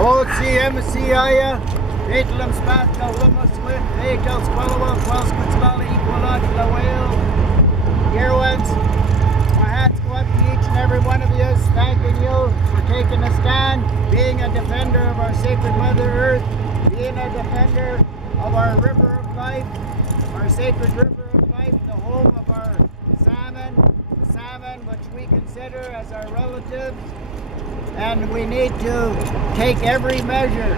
OCMCIA, Beetlehem Spatka, Wimma Swift, Hagels, Quallawa, Quellsquits Valley, Equalot, La Whale, Yearwens. My hats go up to each and every one of you, thanking you for taking a stand, being a defender of our sacred Mother Earth, being a defender of our river of life, our sacred river of life, the home of our salmon, the salmon which we consider as our relatives. And we need to take every measure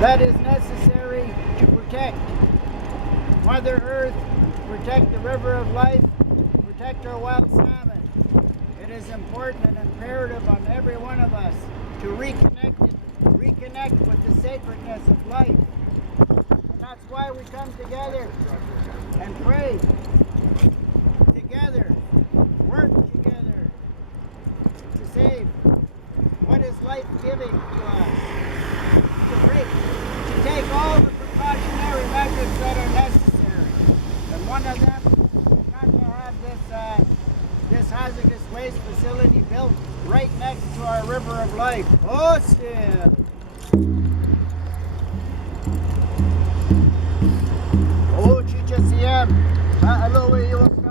that is necessary to protect Mother Earth, protect the river of life, protect our wild salmon. It is important and imperative on every one of us to reconnect with the sacredness of life. And that's why we come together and pray together, work together to save what is life-giving to us, to take all the precautionary measures that are necessary. And one of them is not to have this hazardous waste facility built right next to our river of life. Oh, yeah. Oh, Chicha CM. Hello, where you want to go?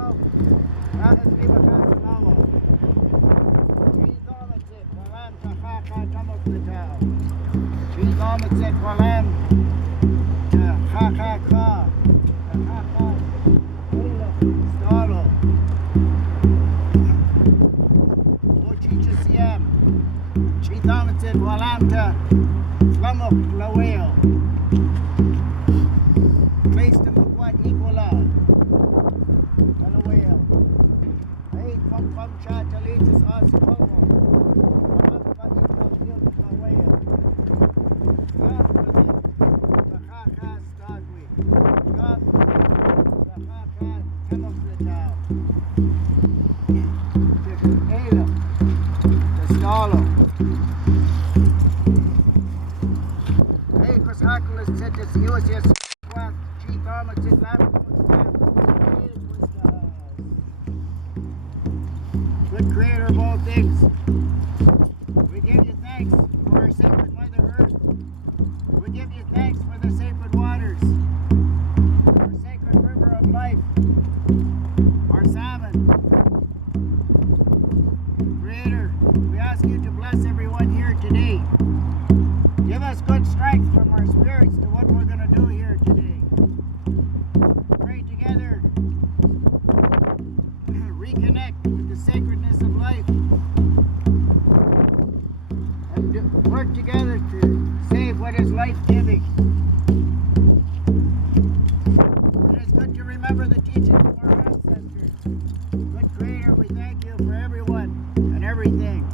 Good creator of all things, we give you thanks for our sacred Mother Earth. We give you thanks for the sacred waters, our sacred river of life, our salmon. Creator, we ask you to bless everyone here today. Give us good strength from our spirits to what we're going to do here today. Pray together, reconnect with the sacredness of life, and work together to save what is life-giving. It is good to remember the teachings of our ancestors. Good Creator, we thank you for everyone and everything.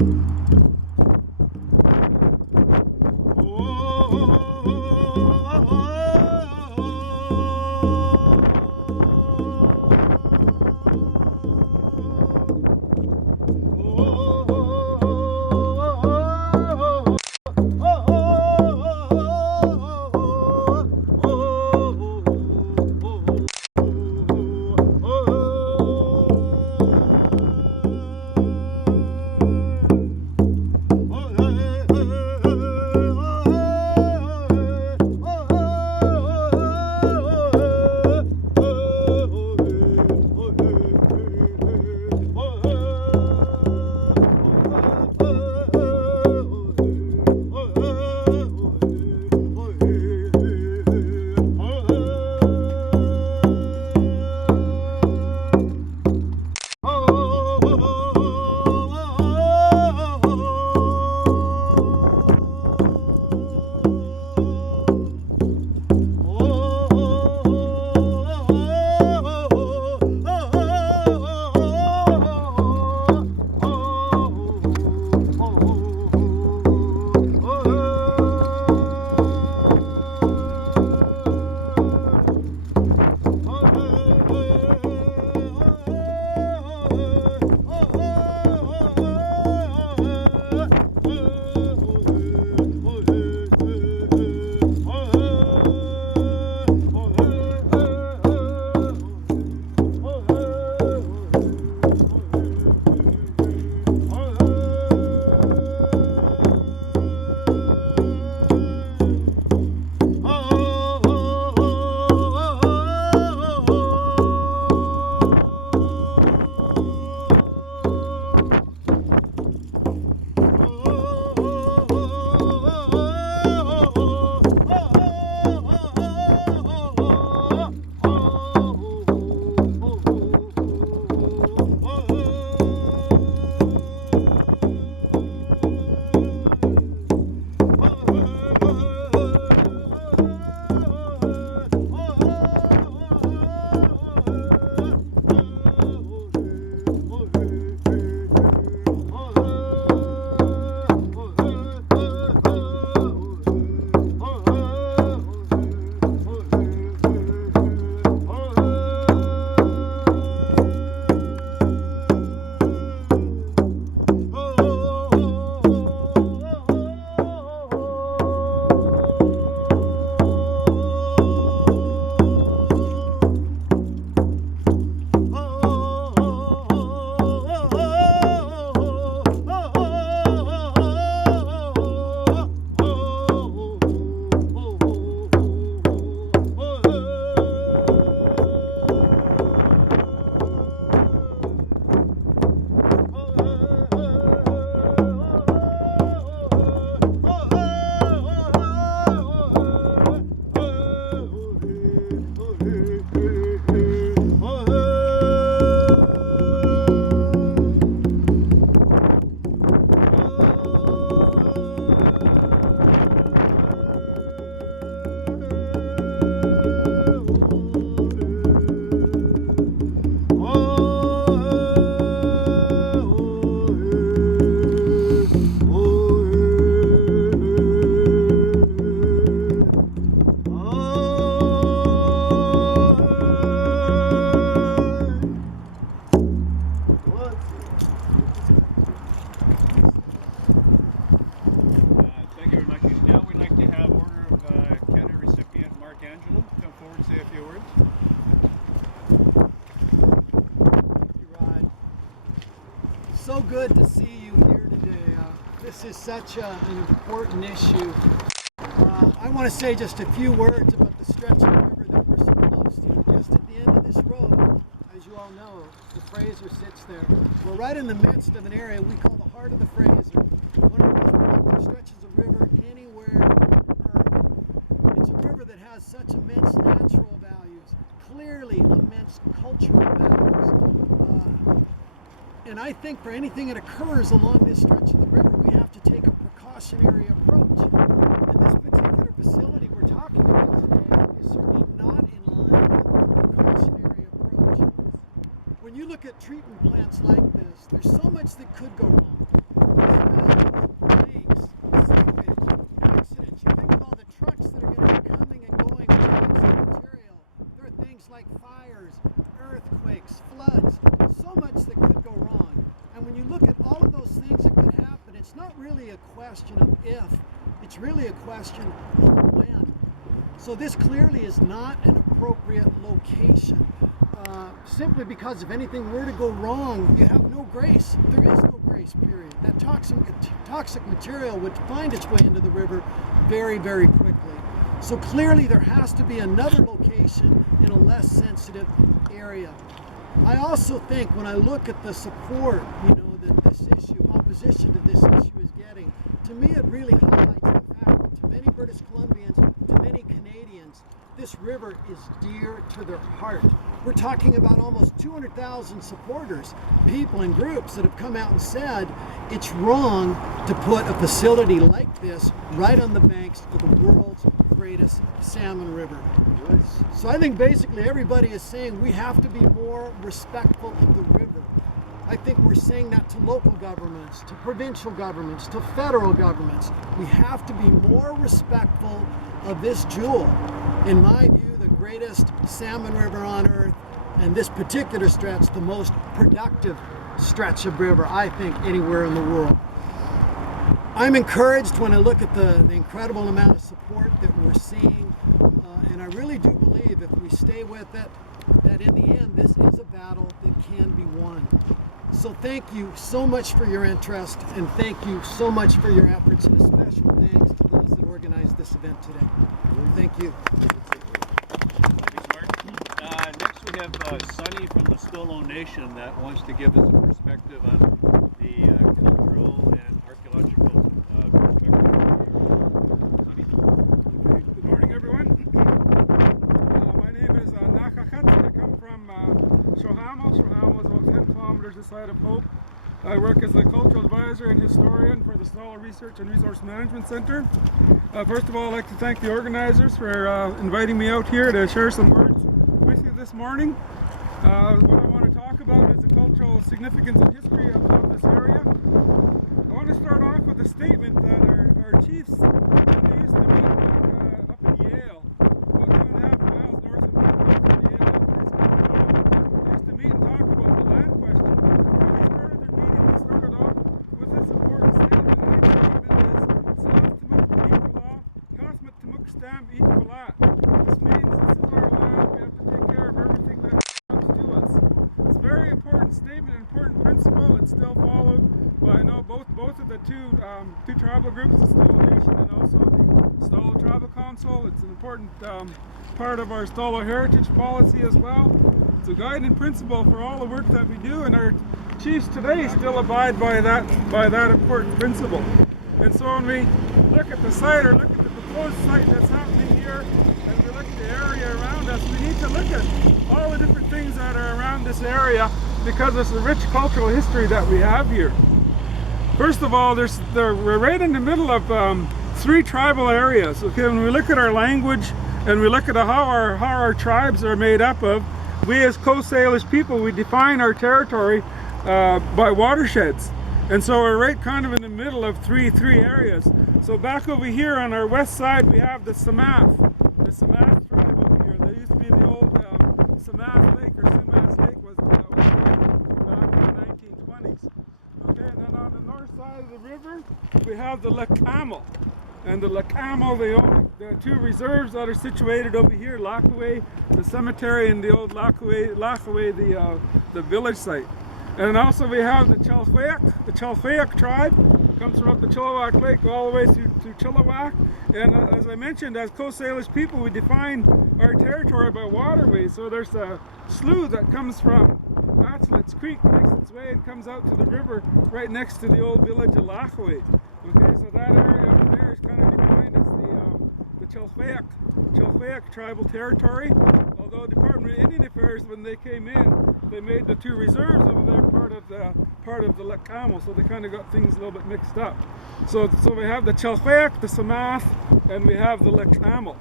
such an important issue. I want to say just a few words about the stretch of river that we're so close to. Just at the end of this road, as you all know, the Fraser sits there. We're right in the midst of an area we call the heart of the Fraser. One of the most popular stretches of river anywhere on Earth. It's a river that has such immense natural values, clearly immense cultural values. And I think for anything that occurs along this stretch of the river, we have to take a precautionary approach. And this particular facility we're talking about today is certainly not in line with the precautionary approach. When you look at treatment plants like this, there's so much that could go wrong. Leaks, seepage, accidents. You think of all the trucks that are going to be coming and going with toxic material. There are things like fires, earthquakes, floods, so much that could go wrong. And when you look at all of those things that could happen, it's not really a question of if, it's really a question of when. So this clearly is not an appropriate location. Simply because if anything were to go wrong, you have no grace. There is no grace period. That toxic material would find its way into the river very, very quickly. So clearly there has to be another location in a less sensitive area. I also think when I look at the support, that this issue, opposition that this issue is getting, to me it really highlights the fact that to many British Columbians, to many Canadians, this river is dear to their heart. We're talking about almost 200,000 supporters, people and groups that have come out and said it's wrong to put a facility like this right on the banks of the world's greatest salmon river. So I think basically everybody is saying we have to be more respectful of the river. I think we're saying that to local governments, to provincial governments, to federal governments. We have to be more respectful of this jewel. In my view, the greatest salmon river on Earth, and this particular stretch, the most productive stretch of river, I think, anywhere in the world. I'm encouraged when I look at the incredible amount of support that we're seeing, and I really do believe if we stay with it, that in the end, this is a battle that can be won. So thank you so much for your interest, and thank you so much for your efforts, and a special thanks to those that organized this event today. Thank you. Next we have Sonny from the Stolo Nation that wants to give us a perspective on the cultural and archaeological Good morning, everyone. My name is Nakachat. I come from Shohamo. Shohamo is about 10 kilometers inside of Hope. I work as a cultural advisor and historian for the Stolo Research and Resource Management Center. First of all, I'd like to thank the organizers for inviting me out here to share some words with you this morning. What I want to talk about is the cultural significance and history of this area. I want to start off with a statement that our chiefs used to meet up in Yale, about 2.5 miles north of Yale. They used to meet and talk about the land question. They started off with this important statement. This means this is our land, we have to take care of everything that belongs to us. It's a very important statement, an important principle. It's still followed by both of the two tribal groups, the Stolo Nation and also the Stolo Tribal Council. It's an important part of our Stolo heritage policy as well. It's a guiding principle for all the work that we do, and our chiefs today still abide by that important principle. And so when we look at the site or look at the proposed site that's happening here, and we look at the area around us, we need to look at all the different things that are around this area because of the rich cultural history that we have here. First of all, we're right in the middle of 3 tribal areas. Okay, when we look at our language and we look at how our tribes are made up of, we as Coast Salish people, we define our territory by watersheds. And so we're right kind of in the middle of three areas. So back over here on our west side we have the Samath. The Samath tribe over here. There used to be the old Samath Lake, or Samath Lake was the 1920s. Okay, and then on the north side of the river we have the Lacamo. And the Lacamo, they own the 2 reserves that are situated over here, Lackaway, the cemetery, and the old Lackaway, the village site. And also we have the Chilliwack tribe, comes from up the Chilliwack Lake all the way to Chilliwack. And as I mentioned, as Coast Salish people, we define our territory by waterways. So there's a slough that comes from Bachelot's Creek, makes its way and comes out to the river right next to the old village of Lachaway. Okay, so that area over there is kind of defined as the Chilliwack tribal territory. Although Department of Indian Affairs, when they came in, they made the two reserves over there part of the Lacamo, so they kind of got things a little bit mixed up. So we have the Chilliwack, the Samath, and we have the Lacamo.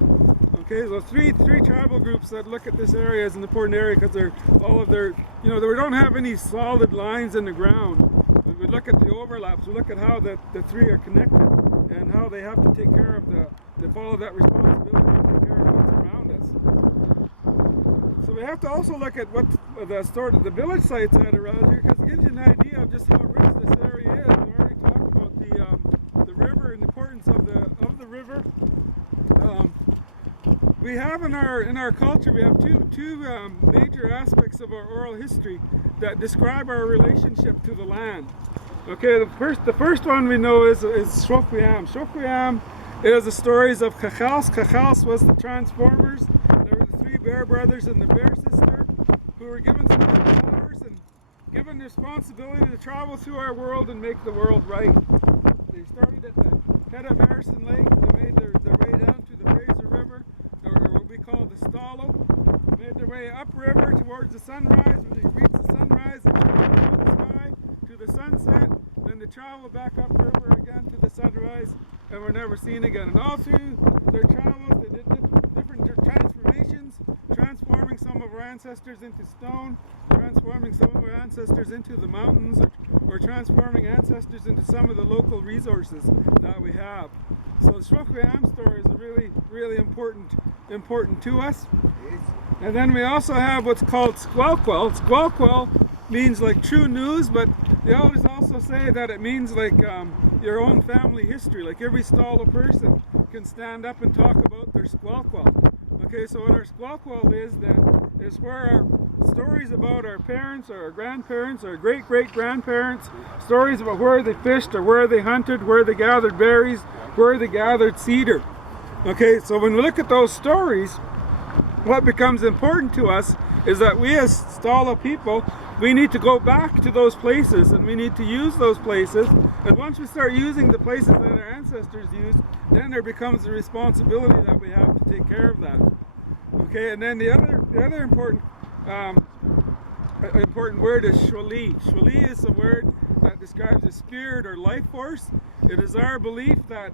Okay, so three tribal groups that look at this area as an important area because they're all of their, you know, they don't have any solid lines in the ground. But we look at the overlaps, we look at how the three are connected and how they have to take care of they follow that responsibility to take care of what's around us. So we have to also look at what the village sites that are around here, because it gives you an idea of just how rich this area is. We already talked about the river and the importance of the river. We have in our culture, we have two major aspects of our oral history that describe our relationship to the land. Okay, the first one we know is Shroquiam. Shroquiam is the stories of Cachals. Cachals was the Transformers. There were the three bear brothers and the bear sister who were given superpowers and given the responsibility to travel through our world and make the world right. They started at the head of Harrison Lake. They made their way down to the Fraser River, or what we call the Stalo. Made their way upriver towards the sunrise. When they reached the sunrise, they traveled through the sky to the sunset. Then they traveled back upriver again to the sunrise, and were never seen again. And all through their travels, they did different transformations, transforming some of our ancestors into stone, transforming some of our ancestors into the mountains, or transforming ancestors into some of the local resources that we have. So the Shroquiam story is really, really important to us. And then we also have what's called Squelquel. Squelquel means like true news, but the elders also say that it means like your own family history. Like every Stalo person can stand up and talk about their Squelquel. Okay, so what our Squelquel is then is where our stories about our parents or our grandparents or great-great-grandparents, stories about where they fished or where they hunted, where they gathered berries, where they gathered cedar. Okay, so when we look at those stories, what becomes important to us is that we as Stalo people, we need to go back to those places and we need to use those places. And once we start using the places that our ancestors used, then there becomes the responsibility that we have to take care of that. Okay, and then the other important word is Shwali. Shwali is a word that describes a spirit or life force. It is our belief that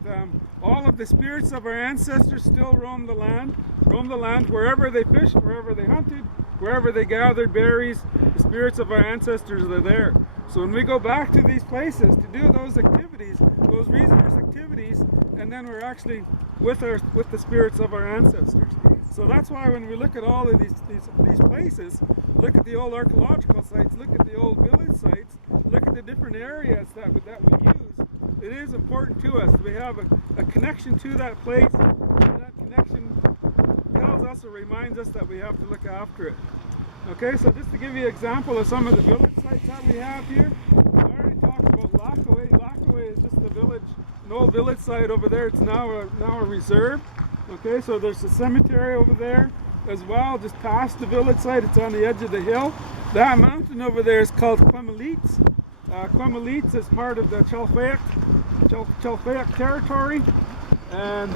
all of the spirits of our ancestors still roam the land wherever they fished, wherever they hunted, wherever they gathered berries. The spirits of our ancestors are there. So when we go back to these places to do those activities, those resource activities, and then we're actually with the spirits of our ancestors. So that's why when we look at all of these places, look at the old archaeological sites, look at the old village sites, look at the different areas that we use, it is important to us. We have a connection to that place, and that connection tells us or reminds us that we have to look after it. Okay, so just to give you an example of some of the village sites that we have here, I already talked about Lachaway. Lachaway is just a village, an old village site over there. It's now a reserve. Okay, so there's a cemetery over there as well, just past the village site. It's on the edge of the hill. That mountain over there is called Quemalitz. Quemalitz is part of the Chilliwack territory, and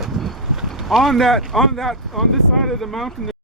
on this side of the mountain